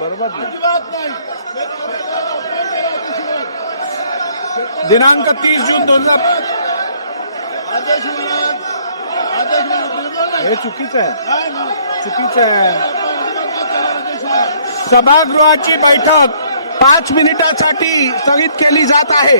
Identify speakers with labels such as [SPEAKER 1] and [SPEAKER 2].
[SPEAKER 1] बरोबर दिनांक तीस जून दोन हज़ार हे चुकीचं आहे चुकीचं आहे सभागृहाची बैठक पाच मिनिटासाठी स्थगित केली जात आहे.